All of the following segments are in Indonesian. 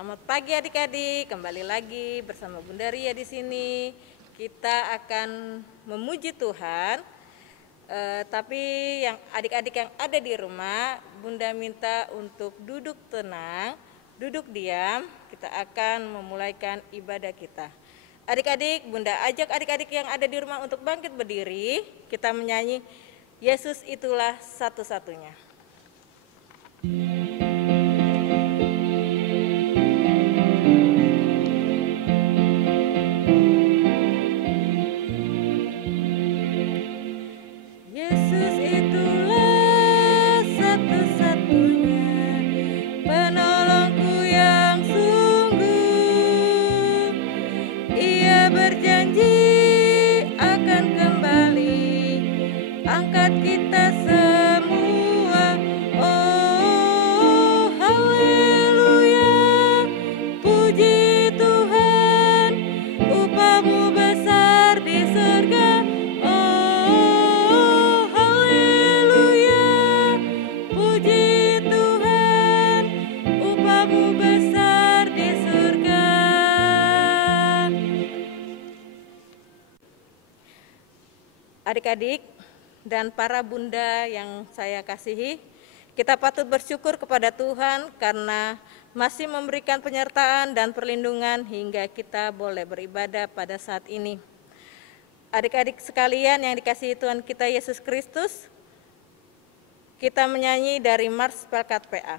Selamat pagi adik-adik, kembali lagi bersama Bunda Ria di sini. Kita akan memuji Tuhan. Tapi yang adik-adik yang ada di rumah, Bunda minta untuk duduk tenang, duduk diam. Kita akan memulaikan ibadah kita. Adik-adik, Bunda ajak adik-adik yang ada di rumah untuk bangkit berdiri. Kita menyanyi Yesus itulah satu-satunya. Adik-adik dan para bunda yang saya kasihi, kita patut bersyukur kepada Tuhan karena masih memberikan penyertaan dan perlindungan hingga kita boleh beribadah pada saat ini. Adik-adik sekalian yang dikasihi Tuhan kita Yesus Kristus, kita menyanyi dari Mars Pelkat PA.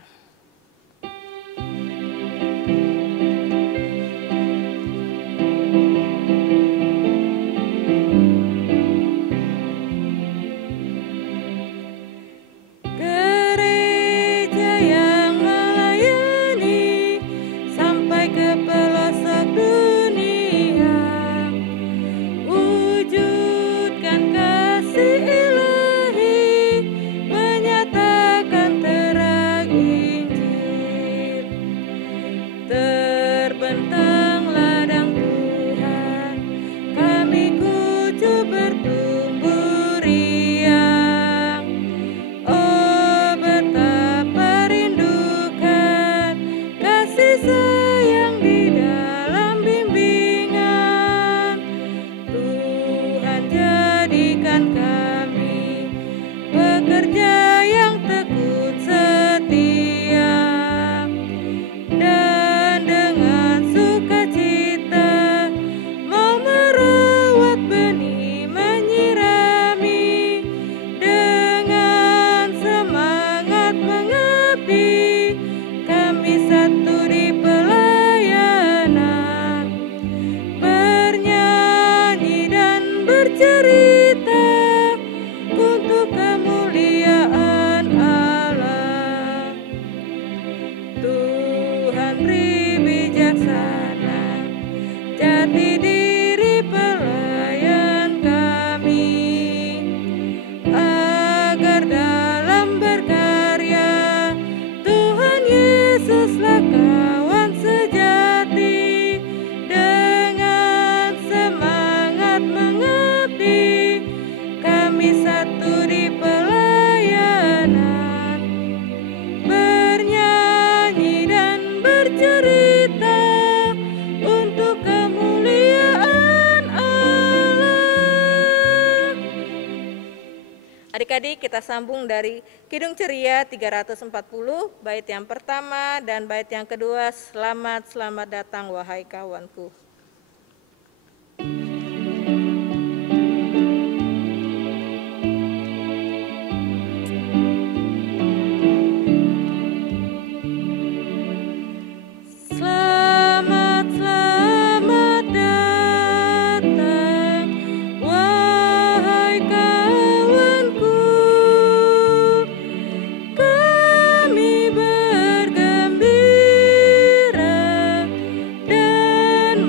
Adik-adik, kita sambung dari Kidung Ceria 340, bait yang pertama dan bait yang kedua, Selamat, selamat datang wahai kawanku. Dan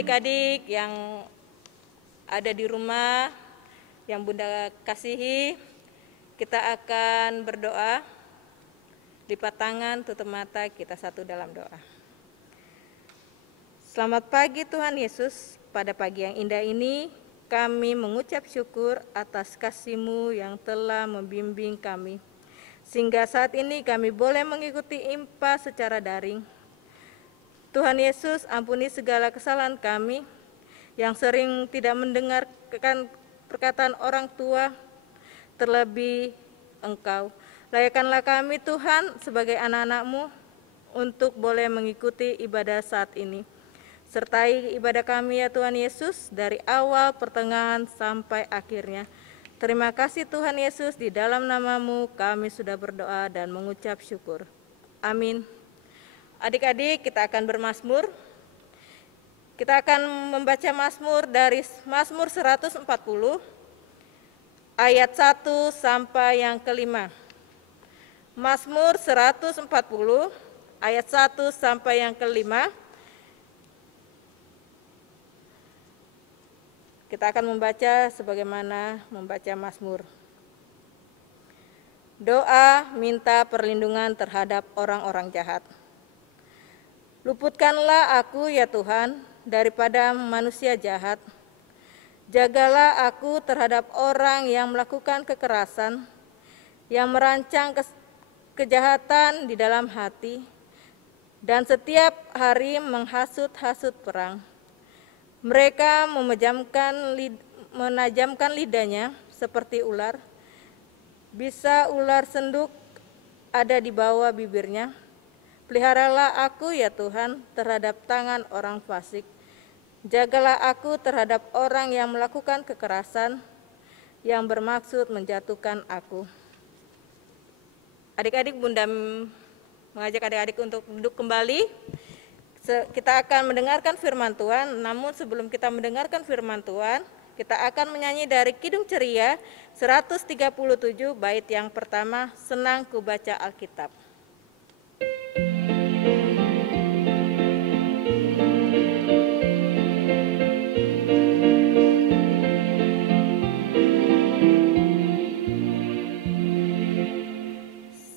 adik-adik yang ada di rumah, yang Bunda kasihi, kita akan berdoa, lipat tangan, tutup mata, kita satu dalam doa. Selamat pagi Tuhan Yesus, pada pagi yang indah ini kami mengucap syukur atas kasih-Mu yang telah membimbing kami, sehingga saat ini kami boleh mengikuti IMPA secara daring. Tuhan Yesus, ampuni segala kesalahan kami yang sering tidak mendengarkan perkataan orang tua, terlebih Engkau. Layakkanlah kami Tuhan sebagai anak-anak-Mu untuk boleh mengikuti ibadah saat ini. Sertai ibadah kami ya Tuhan Yesus dari awal, pertengahan, sampai akhirnya. Terima kasih Tuhan Yesus, di dalam nama-Mu kami sudah berdoa dan mengucap syukur. Amin. Adik-adik, kita akan bermazmur. Kita akan membaca mazmur dari Mazmur 140 ayat 1 sampai yang kelima. Mazmur 140 ayat 1 sampai yang kelima. Kita akan membaca sebagaimana membaca mazmur. Doa minta perlindungan terhadap orang-orang jahat. Luputkanlah aku ya Tuhan daripada manusia jahat. Jagalah aku terhadap orang yang melakukan kekerasan, yang merancang kejahatan di dalam hati, dan setiap hari menghasut-hasut perang. Mereka menajamkan lidahnya seperti ular, bisa ular senduk ada di bawah bibirnya. Peliharalah aku ya Tuhan terhadap tangan orang fasik. Jagalah aku terhadap orang yang melakukan kekerasan, yang bermaksud menjatuhkan aku. Adik-adik, Bunda mengajak adik-adik untuk duduk kembali. Kita akan mendengarkan firman Tuhan, namun sebelum kita mendengarkan firman Tuhan, kita akan menyanyi dari Kidung Ceria 137 bait yang pertama, Senang ku baca Alkitab.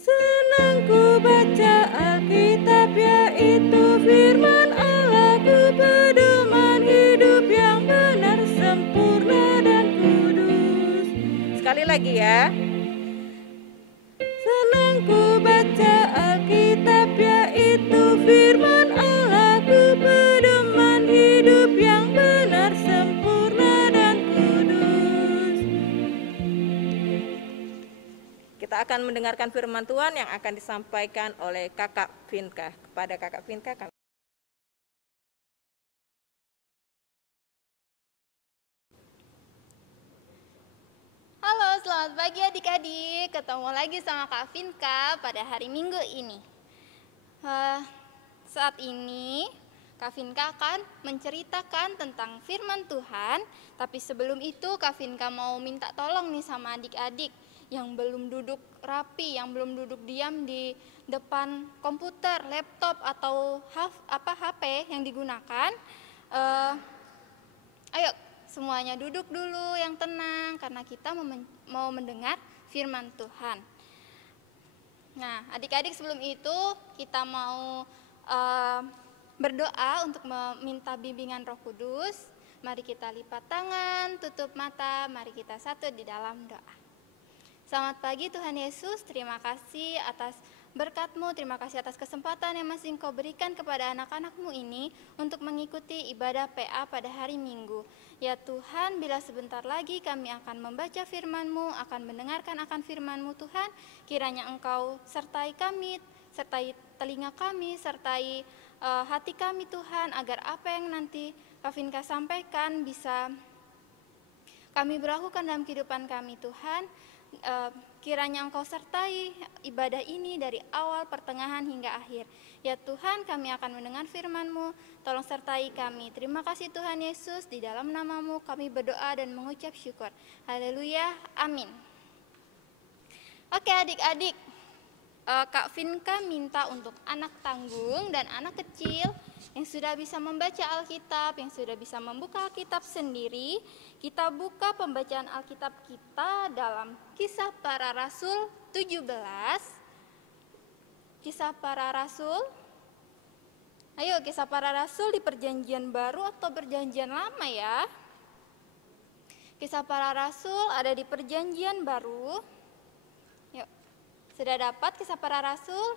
Senang ku baca Alkitab, yaitu firman Allah, ku pedoman hidup yang benar, sempurna dan kudus. Sekali lagi ya. Senang ku baca Alkitab, yaitu firman Allah, ku pedoman hidup yang benar, sempurna dan kudus. Kita akan mendengarkan firman Tuhan yang akan disampaikan oleh Kakak Vinka. Kepada Kakak Vinka kami. Halo, selamat pagi adik-adik. Ketemu lagi sama Kak Vinka pada hari Minggu ini. Saat ini Kak Vinka akan menceritakan tentang firman Tuhan. Tapi sebelum itu Kak Vinka mau minta tolong nih sama adik-adik yang belum duduk rapi, yang belum duduk diam di depan komputer, laptop atau HP yang digunakan. Ayo semuanya duduk dulu yang tenang, karena kita mau mendengar firman Tuhan. Nah, adik-adik, sebelum itu kita mau berdoa untuk meminta bimbingan Roh Kudus. Mari kita lipat tangan, tutup mata, mari kita satu di dalam doa. Selamat pagi Tuhan Yesus, terima kasih atas berkat-Mu, terima kasih atas kesempatan yang masih Engkau berikan kepada anak-anak-Mu ini untuk mengikuti ibadah PA pada hari Minggu. Ya Tuhan, bila sebentar lagi kami akan membaca firman-Mu, akan mendengarkan akan firman-Mu Tuhan, kiranya Engkau sertai kami, sertai telinga kami, sertai hati kami Tuhan, agar apa yang nanti Kak Vinka sampaikan bisa kami berlakukan dalam kehidupan kami Tuhan. Kiranya Engkau sertai ibadah ini dari awal, pertengahan, hingga akhir. Ya Tuhan, kami akan mendengar firman-Mu, tolong sertai kami. Terima kasih Tuhan Yesus, di dalam nama-Mu kami berdoa dan mengucap syukur. Haleluya, amin. Oke adik-adik, Kak Vinka minta untuk anak tanggung dan anak kecil yang sudah bisa membaca Alkitab, yang sudah bisa membuka Alkitab sendiri, kita buka pembacaan Alkitab kita dalam Kisah Para Rasul 17. Kisah Para Rasul. Ayo, Kisah Para Rasul di Perjanjian Baru atau Perjanjian Lama ya? Kisah Para Rasul ada di Perjanjian Baru. Yuk, sudah dapat Kisah Para Rasul?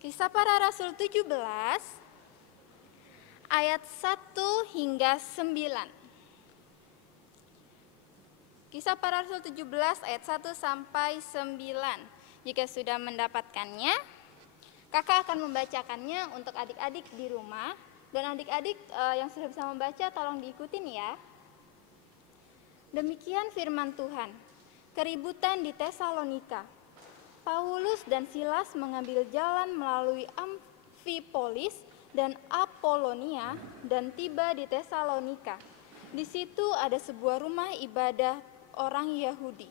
Kisah Para Rasul 17 ayat 1 hingga 9. Kisah Para Rasul 17 ayat 1 sampai 9. Jika sudah mendapatkannya, kakak akan membacakannya untuk adik-adik di rumah. Dan adik-adik yang sudah bisa membaca tolong diikutin ya. Demikian firman Tuhan. Keributan di Tesalonika. Paulus dan Silas mengambil jalan melalui Amfipolis dan Apolonia dan tiba di Tesalonika. Di situ ada sebuah rumah ibadah orang Yahudi.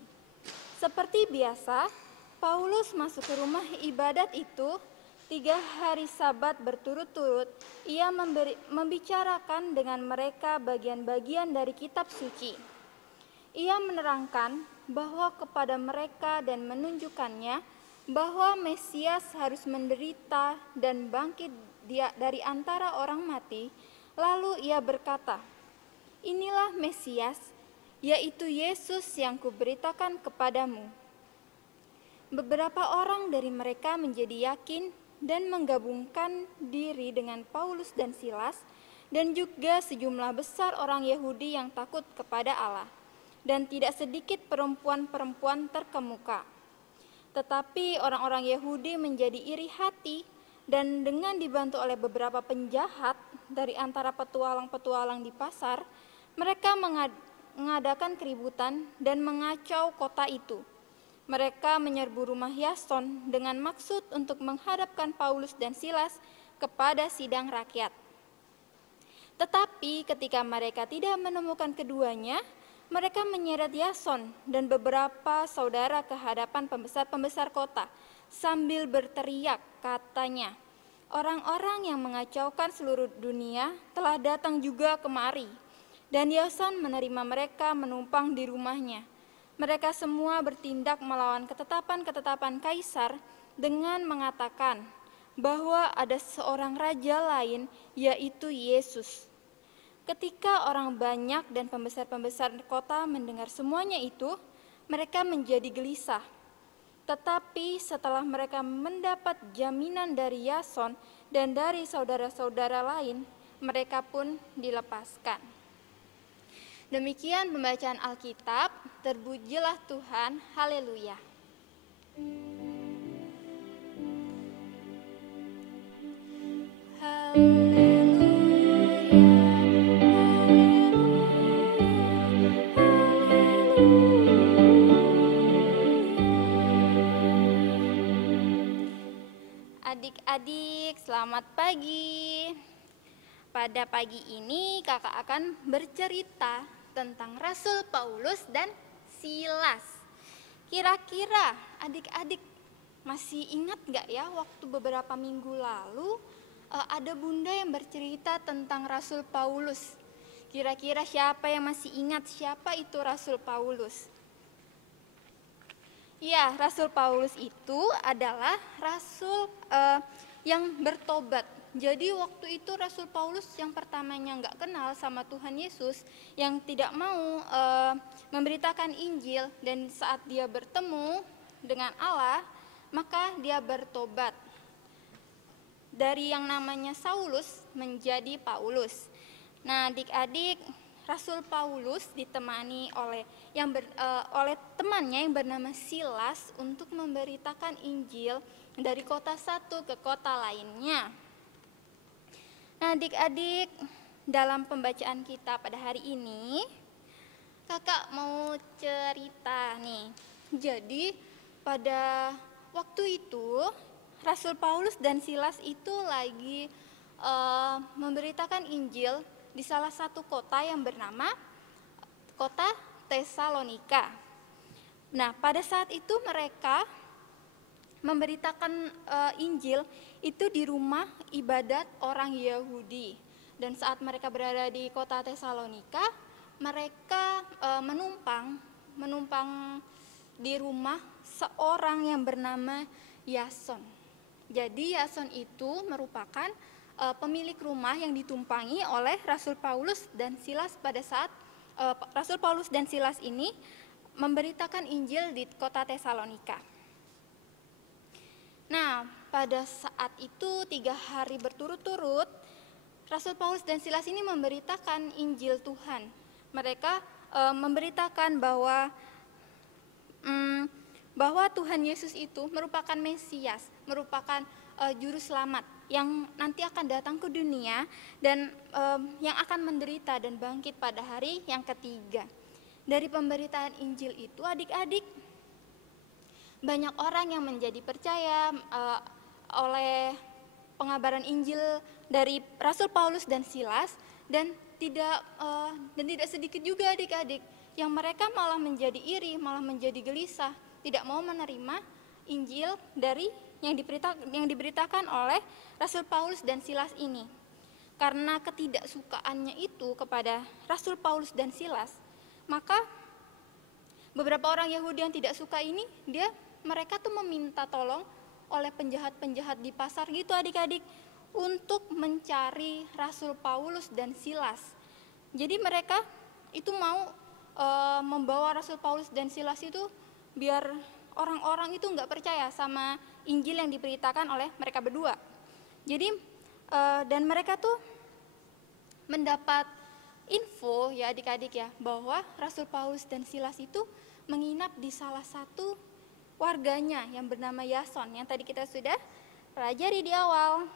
Seperti biasa, Paulus masuk ke rumah ibadat itu 3 hari Sabat berturut-turut. Ia membicarakan dengan mereka bagian-bagian dari kitab suci. Ia menerangkan bahwa kepada mereka dan menunjukkannya bahwa Mesias harus menderita dan bangkit dari antara orang mati. Lalu ia berkata, "Inilah Mesias, yaitu Yesus yang kuberitakan kepadamu." Beberapa orang dari mereka menjadi yakin dan menggabungkan diri dengan Paulus dan Silas, dan juga sejumlah besar orang Yahudi yang takut kepada Allah, dan tidak sedikit perempuan-perempuan terkemuka. Tetapi orang-orang Yahudi menjadi iri hati, dan dengan dibantu oleh beberapa penjahat dari antara petualang-petualang di pasar, mereka mengadakan keributan dan mengacau kota itu. Mereka menyerbu rumah Yason dengan maksud untuk menghadapkan Paulus dan Silas kepada sidang rakyat. Tetapi ketika mereka tidak menemukan keduanya, mereka menyeret Yason dan beberapa saudara ke hadapan pembesar-pembesar kota sambil berteriak, katanya, "Orang-orang yang mengacaukan seluruh dunia telah datang juga kemari." Dan Yason menerima mereka menumpang di rumahnya. Mereka semua bertindak melawan ketetapan-ketetapan kaisar dengan mengatakan bahwa ada seorang raja lain, yaitu Yesus. Ketika orang banyak dan pembesar-pembesar kota mendengar semuanya itu, mereka menjadi gelisah. Tetapi setelah mereka mendapat jaminan dari Yason dan dari saudara-saudara lain, mereka pun dilepaskan. Demikian pembacaan Alkitab. Terpujilah Tuhan. Haleluya. Adik-adik, selamat pagi. Pada pagi ini kakak akan bercerita tentang Rasul Paulus dan Silas. Kira-kira adik-adik masih ingat gak ya waktu beberapa minggu lalu ada bunda yang bercerita tentang Rasul Paulus. Kira-kira siapa yang masih ingat siapa itu Rasul Paulus? Ya, Rasul Paulus itu adalah rasul yang bertobat. Jadi waktu itu Rasul Paulus yang pertamanya nggak kenal sama Tuhan Yesus, yang tidak mau memberitakan Injil, dan saat dia bertemu dengan Allah, maka dia bertobat. Dari yang namanya Saulus menjadi Paulus. Nah, adik-adik, Rasul Paulus ditemani oleh temannya yang bernama Silas untuk memberitakan Injil dari kota satu ke kota lainnya. Nah, adik-adik, dalam pembacaan kita pada hari ini, kakak mau cerita nih. Jadi, pada waktu itu, Rasul Paulus dan Silas itu lagi memberitakan Injil di salah satu kota yang bernama kota Tesalonika. Nah, pada saat itu mereka memberitakan Injil itu di rumah ibadat orang Yahudi. Dan saat mereka berada di kota Tesalonika, mereka menumpang di rumah seorang yang bernama Yason. Jadi Yason itu merupakan pemilik rumah yang ditumpangi oleh Rasul Paulus dan Silas pada saat Rasul Paulus dan Silas ini memberitakan Injil di kota Tesalonika. Nah, pada saat itu 3 hari berturut-turut Rasul Paulus dan Silas ini memberitakan Injil Tuhan. Mereka memberitakan bahwa Tuhan Yesus itu merupakan Mesias, merupakan juru selamat yang nanti akan datang ke dunia dan yang akan menderita dan bangkit pada hari yang ketiga. Dari pemberitaan Injil itu, adik-adik, banyak orang yang menjadi percaya oleh pengabaran Injil dari Rasul Paulus dan Silas, dan tidak sedikit juga adik-adik yang mereka malah menjadi iri, malah menjadi gelisah, tidak mau menerima Injil dari yang diberitakan oleh Rasul Paulus dan Silas ini. Karena ketidaksukaannya itu kepada Rasul Paulus dan Silas, maka beberapa orang Yahudi yang tidak suka ini, mereka tuh meminta tolong oleh penjahat-penjahat di pasar gitu adik-adik untuk mencari Rasul Paulus dan Silas. Jadi mereka itu mau membawa Rasul Paulus dan Silas itu biar orang-orang itu nggak percaya sama Injil yang diberitakan oleh mereka berdua. Jadi dan mereka tuh mendapat info ya adik-adik ya, bahwa Rasul Paulus dan Silas itu menginap di salah satu warganya yang bernama Yason yang tadi kita sudah pelajari di awal.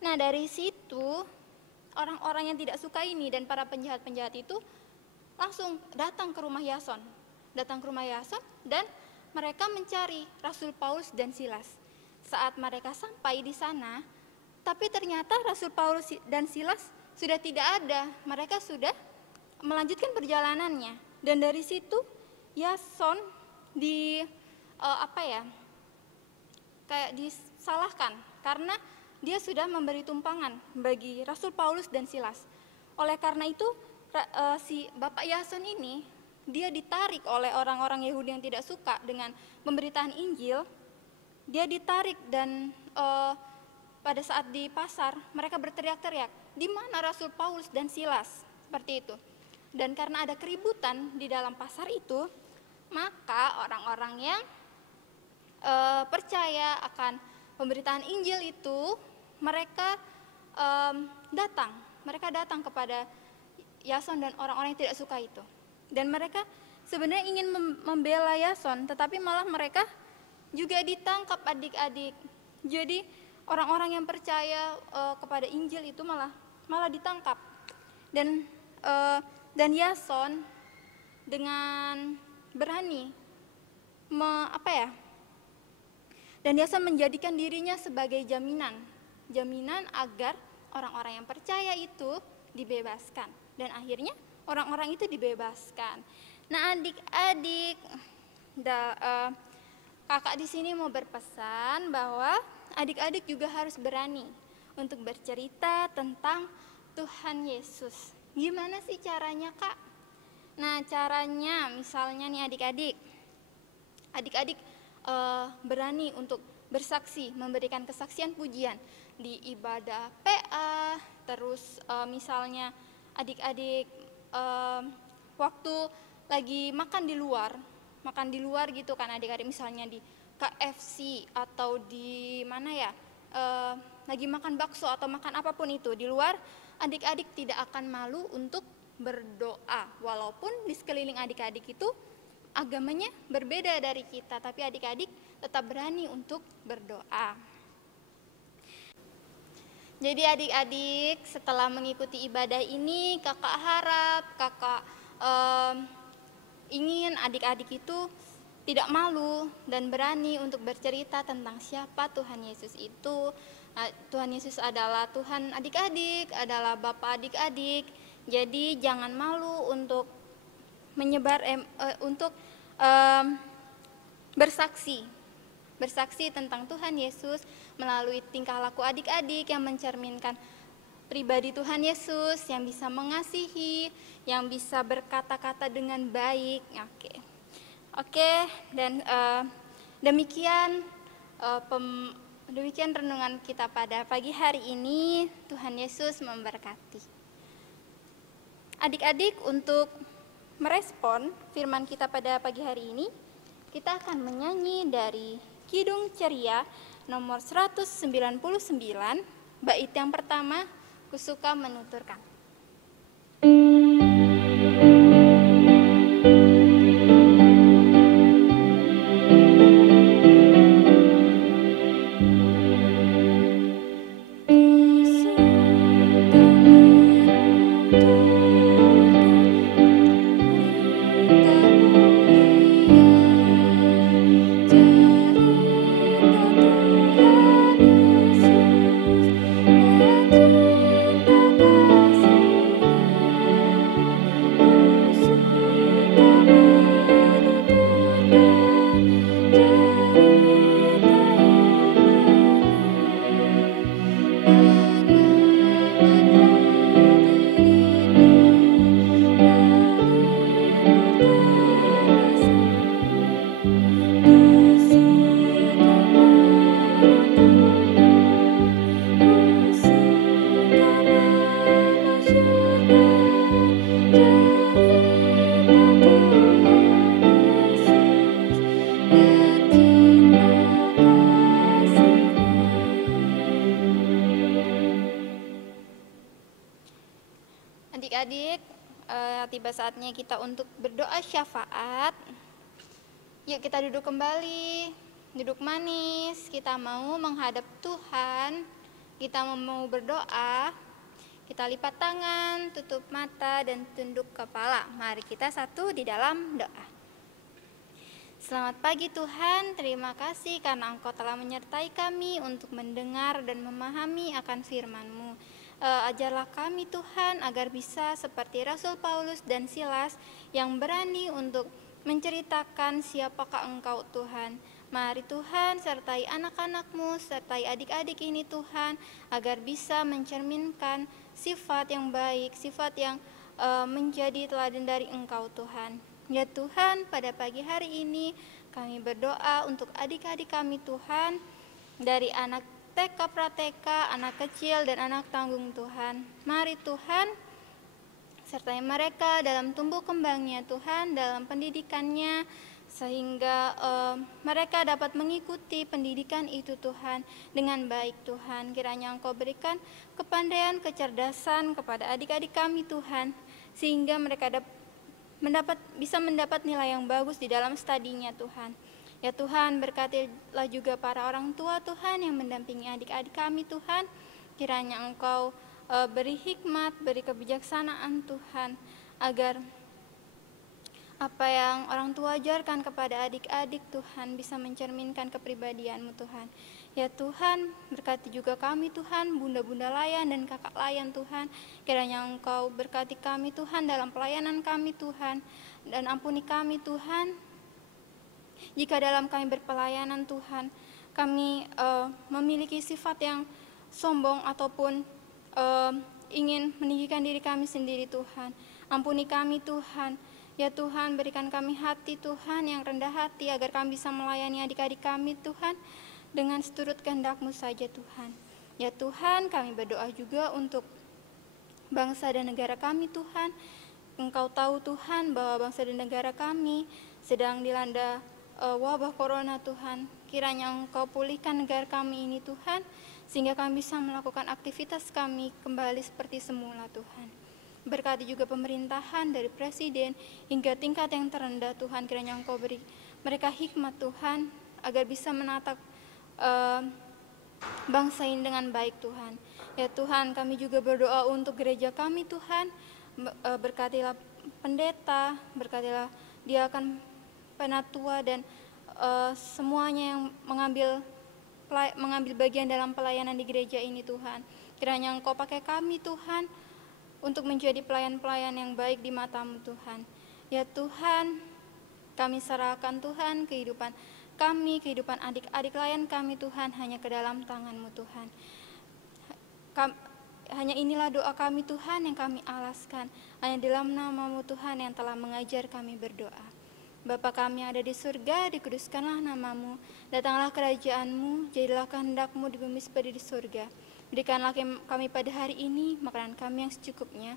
Nah, dari situ orang-orang yang tidak suka ini dan para penjahat-penjahat itu langsung datang ke rumah Yason. Dan mereka mencari Rasul Paulus dan Silas. Saat mereka sampai di sana, tapi ternyata Rasul Paulus dan Silas sudah tidak ada. Mereka sudah melanjutkan perjalanannya. Dan dari situ Yason kayak disalahkan karena dia sudah memberi tumpangan bagi Rasul Paulus dan Silas. Oleh karena itu si Bapak Yason ini dia ditarik oleh orang-orang Yahudi yang tidak suka dengan pemberitaan Injil. Dia ditarik dan pada saat di pasar mereka berteriak-teriak, "Di mana Rasul Paulus dan Silas?" Seperti itu. Dan karena ada keributan di dalam pasar itu, maka orang-orang yang percaya akan pemberitaan Injil itu mereka datang kepada Yason dan orang-orang yang tidak suka itu. Dan mereka sebenarnya ingin membela Yason, tetapi malah mereka juga ditangkap adik-adik. Jadi orang-orang yang percaya kepada Injil itu malah ditangkap. Dan Yason dengan berani dan Yason menjadikan dirinya sebagai jaminan agar orang-orang yang percaya itu dibebaskan, dan akhirnya orang-orang itu dibebaskan. Nah, adik-adik, kakak di sini mau berpesan bahwa adik-adik juga harus berani untuk bercerita tentang Tuhan Yesus. Gimana sih caranya, Kak? Nah, caranya misalnya nih adik-adik berani untuk bersaksi, memberikan kesaksian pujian di ibadah PA, terus misalnya adik-adik waktu lagi makan di luar gitu kan adik-adik, misalnya di KFC atau di mana ya, lagi makan bakso atau makan apapun itu di luar, adik-adik tidak akan malu untuk berdoa, walaupun di sekeliling adik-adik itu agamanya berbeda dari kita, tapi adik-adik tetap berani untuk berdoa. Jadi adik-adik, setelah mengikuti ibadah ini, kakak harap ingin adik-adik itu tidak malu dan berani untuk bercerita tentang siapa Tuhan Yesus itu. Tuhan Yesus adalah Tuhan adik-adik, adalah Bapa adik-adik. Jadi jangan malu untuk bersaksi bersaksi tentang Tuhan Yesus melalui tingkah laku adik-adik yang mencerminkan pribadi Tuhan Yesus, yang bisa mengasihi, yang bisa berkata-kata dengan baik. Oke, dan demikian renungan kita pada pagi hari ini. Tuhan Yesus memberkati. Adik-adik, untuk merespon firman kita pada pagi hari ini, kita akan menyanyi dari Kidung Ceria nomor 199, bait yang pertama, Kusuka Menuturkan. Adik-adik, tiba saatnya kita untuk berdoa syafaat. Yuk kita duduk kembali, duduk manis. Kita mau menghadap Tuhan, kita mau berdoa. Kita lipat tangan, tutup mata, dan tunduk kepala. Mari kita satu di dalam doa. Selamat pagi Tuhan, terima kasih karena Engkau telah menyertai kami untuk mendengar dan memahami akan firman-Mu. Ajarlah kami Tuhan agar bisa seperti Rasul Paulus dan Silas yang berani untuk menceritakan siapakah Engkau Tuhan. Mari Tuhan sertai anak-anak-Mu, sertai adik-adik ini Tuhan, agar bisa mencerminkan sifat yang baik, sifat yang menjadi teladan dari Engkau Tuhan. Ya Tuhan, pada pagi hari ini kami berdoa untuk adik-adik kami Tuhan, dari anak TK, Prateka, anak kecil, dan anak tanggung Tuhan. Mari Tuhan, sertai mereka dalam tumbuh kembangnya Tuhan, dalam pendidikannya, sehingga mereka dapat mengikuti pendidikan itu Tuhan dengan baik Tuhan. Kiranya Engkau berikan kepandaian, kecerdasan kepada adik-adik kami Tuhan, sehingga mereka bisa mendapat nilai yang bagus di dalam studinya Tuhan. Ya Tuhan, berkatilah juga para orang tua Tuhan yang mendampingi adik-adik kami Tuhan. Kiranya Engkau beri hikmat, beri kebijaksanaan Tuhan, agar apa yang orang tua ajarkan kepada adik-adik Tuhan bisa mencerminkan kepribadian-Mu Tuhan. Ya Tuhan, berkati juga kami Tuhan, bunda-bunda layan dan kakak layan Tuhan. Kiranya Engkau berkati kami Tuhan dalam pelayanan kami Tuhan, dan ampuni kami Tuhan jika dalam kami berpelayanan Tuhan, kami memiliki sifat yang sombong ataupun ingin meninggikan diri kami sendiri Tuhan. Ampuni kami Tuhan. Ya Tuhan, berikan kami hati Tuhan yang rendah hati, agar kami bisa melayani adik-adik kami Tuhan dengan seturut kehendak-Mu saja Tuhan. Ya Tuhan, kami berdoa juga untuk bangsa dan negara kami Tuhan. Engkau tahu Tuhan bahwa bangsa dan negara kami sedang dilanda wabah corona Tuhan. Kiranya Engkau pulihkan negara kami ini Tuhan, sehingga kami bisa melakukan aktivitas kami kembali seperti semula Tuhan. Berkati juga pemerintahan dari presiden hingga tingkat yang terendah Tuhan. Kiranya Engkau beri mereka hikmat Tuhan, agar bisa menata bangsa ini dengan baik Tuhan. Ya Tuhan, kami juga berdoa untuk gereja kami Tuhan. Berkatilah pendeta, berkatilah diakan, penatua, dan semuanya yang mengambil bagian dalam pelayanan di gereja ini Tuhan. Kiranya Engkau pakai kami Tuhan untuk menjadi pelayan-pelayan yang baik di mata-Mu Tuhan. Ya Tuhan, kami serahkan Tuhan kehidupan kami, kehidupan adik-adik layan kami Tuhan, hanya ke dalam tangan-Mu Tuhan. Hanya inilah doa kami Tuhan yang kami alaskan, hanya dalam nama-Mu Tuhan yang telah mengajar kami berdoa. Bapa kami yang ada di surga, dikuduskanlah nama-Mu, datanglah kerajaan-Mu, jadilah kehendak-Mu di bumi seperti di surga. Berikanlah kami pada hari ini makanan kami yang secukupnya,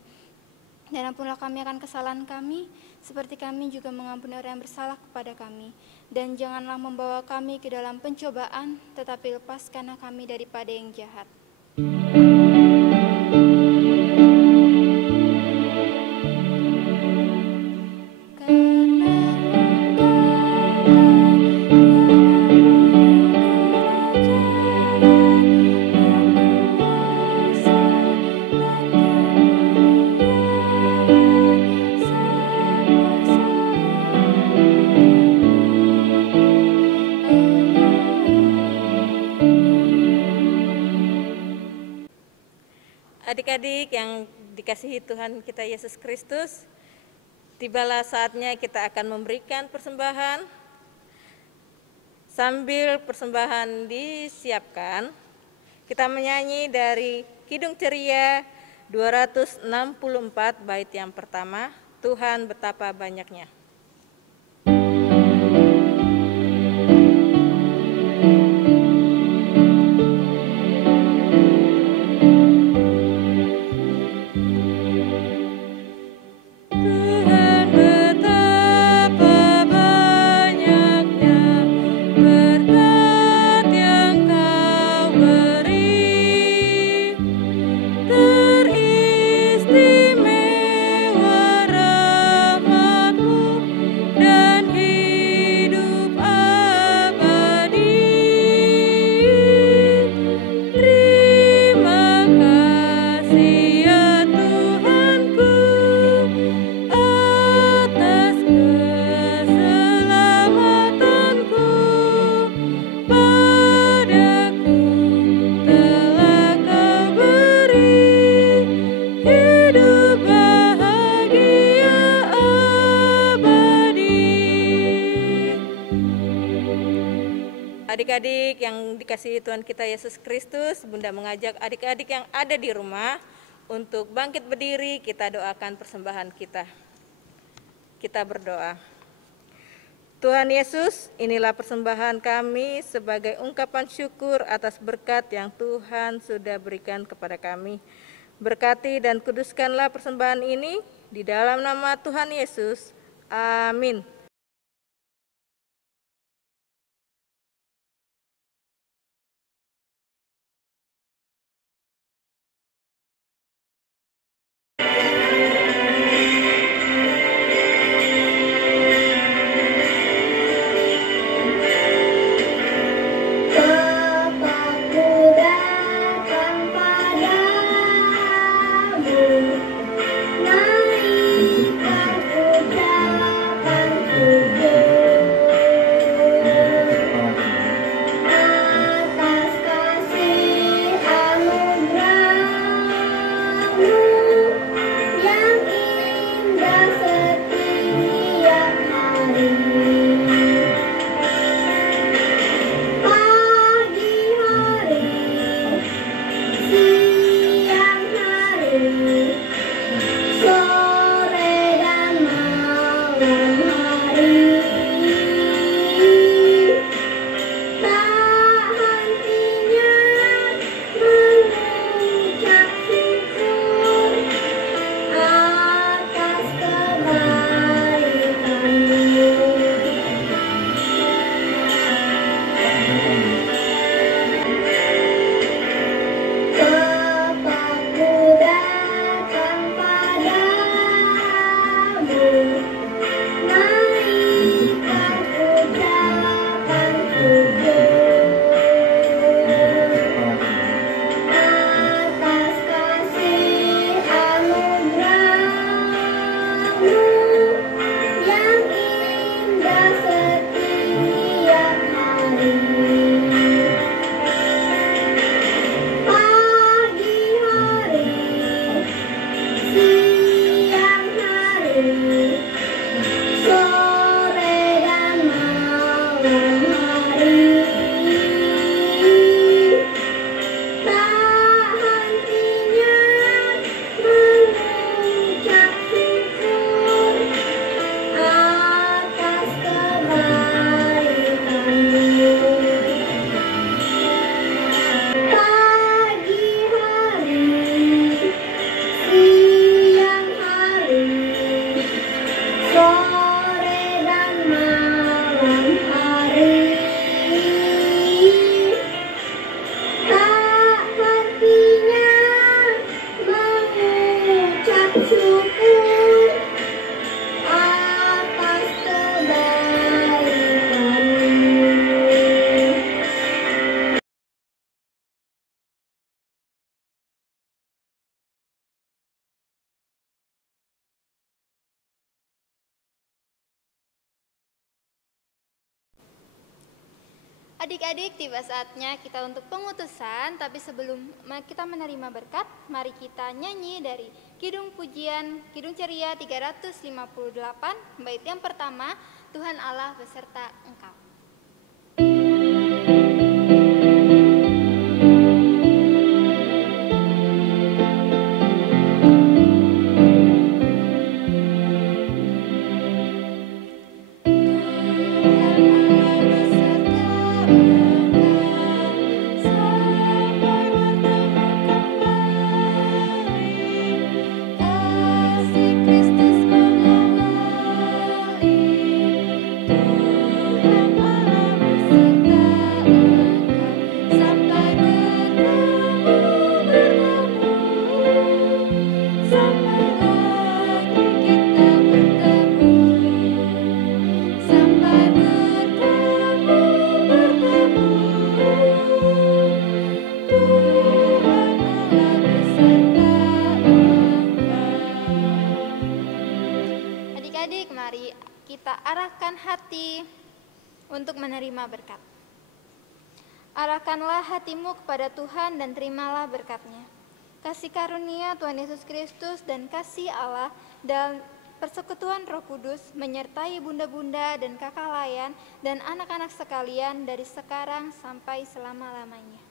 dan ampunlah kami akan kesalahan kami, seperti kami juga mengampuni orang yang bersalah kepada kami. Dan janganlah membawa kami ke dalam pencobaan, tetapi lepaskanlah kami daripada yang jahat. Adik-adik yang dikasihi Tuhan kita Yesus Kristus, tibalah saatnya kita akan memberikan persembahan. Sambil persembahan disiapkan, kita menyanyi dari Kidung Ceria 264 bait yang pertama, Tuhan betapa banyaknya. Adik-adik yang dikasihi Tuhan kita Yesus Kristus, Bunda mengajak adik-adik yang ada di rumah untuk bangkit berdiri, kita doakan persembahan kita. Kita berdoa. Tuhan Yesus, inilah persembahan kami sebagai ungkapan syukur atas berkat yang Tuhan sudah berikan kepada kami. Berkati dan kuduskanlah persembahan ini di dalam nama Tuhan Yesus. Amin. Naikkan puja Adik-adik, tiba saatnya kita untuk pengutusan, tapi sebelum kita menerima berkat, mari kita nyanyi dari Kidung Pujian, Kidung Ceria 358, bait yang pertama, Tuhan Allah beserta engkau. Adik-adik, mari kita arahkan hati untuk menerima berkat. Arahkanlah hatimu kepada Tuhan dan terimalah berkat-Nya. Kasih karunia Tuhan Yesus Kristus dan kasih Allah dan persekutuan Roh Kudus menyertai bunda-bunda dan kakak layan dan anak-anak sekalian dari sekarang sampai selama-lamanya.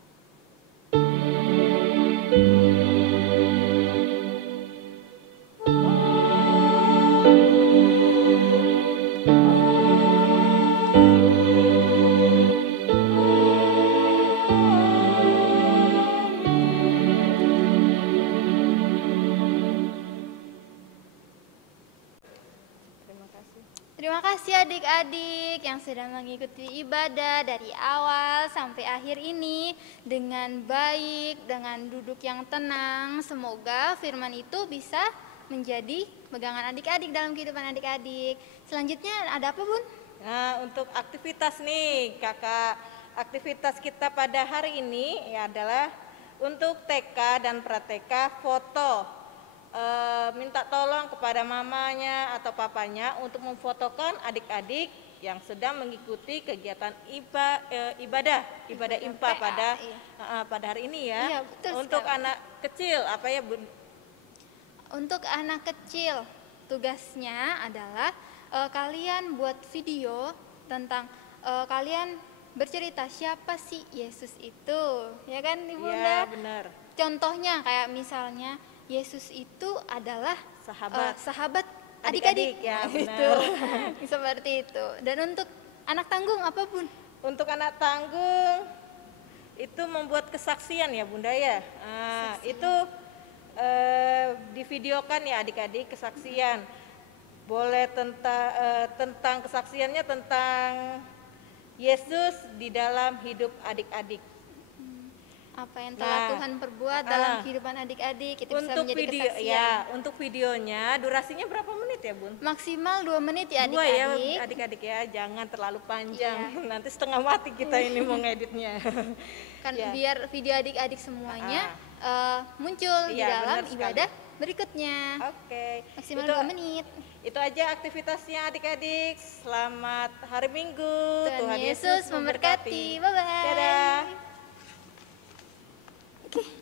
Terima kasih adik-adik yang sudah mengikuti ibadah dari awal sampai akhir ini dengan baik, dengan duduk yang tenang. Semoga firman itu bisa menjadi pegangan adik-adik dalam kehidupan adik-adik. Selanjutnya ada apa, Bun? Nah, untuk aktivitas nih, Kakak, aktivitas kita pada hari ini adalah untuk TK dan pra-TK foto. Minta tolong kepada mamanya atau papanya untuk memfotokan adik-adik yang sedang mengikuti kegiatan ibadah IMPA pada hari ini ya. Iya, betul untuk sekali. anak kecil apa ya, Bun? Untuk anak kecil, tugasnya adalah kalian buat video tentang kalian bercerita siapa sih Yesus itu, ya kan Ibu Ya, Bunda? benar. Contohnya kayak misalnya Yesus itu adalah sahabat Adik-adik, adik-adik, ya, Nah, benar. itu seperti itu. Dan untuk anak tanggung apa, Bun? Untuk anak tanggung itu membuat kesaksian ya, Bunda ya. Itu divideokan ya adik-adik, kesaksian. Boleh tentang kesaksiannya tentang Yesus di dalam hidup adik-adik. Apa yang telah Tuhan perbuat dalam kehidupan adik-adik itu bisa Untuk menjadi video kesaksian. ya, untuk videonya durasinya berapa menit ya, Bun? Maksimal 2 menit ya 2 adik-adik. ya adik-adik ya, jangan terlalu panjang. Nanti setengah mati kita ini mau ngeditnya. Kan Ya. biar video adik-adik semuanya muncul di Iya, dalam benar sekali. ibadah berikutnya. Oke. Maksimal Itu 2 menit. Itu aja aktivitasnya adik-adik. Selamat hari Minggu. Tuhan Yesus memberkati. Bye-bye. Dadah. Oke.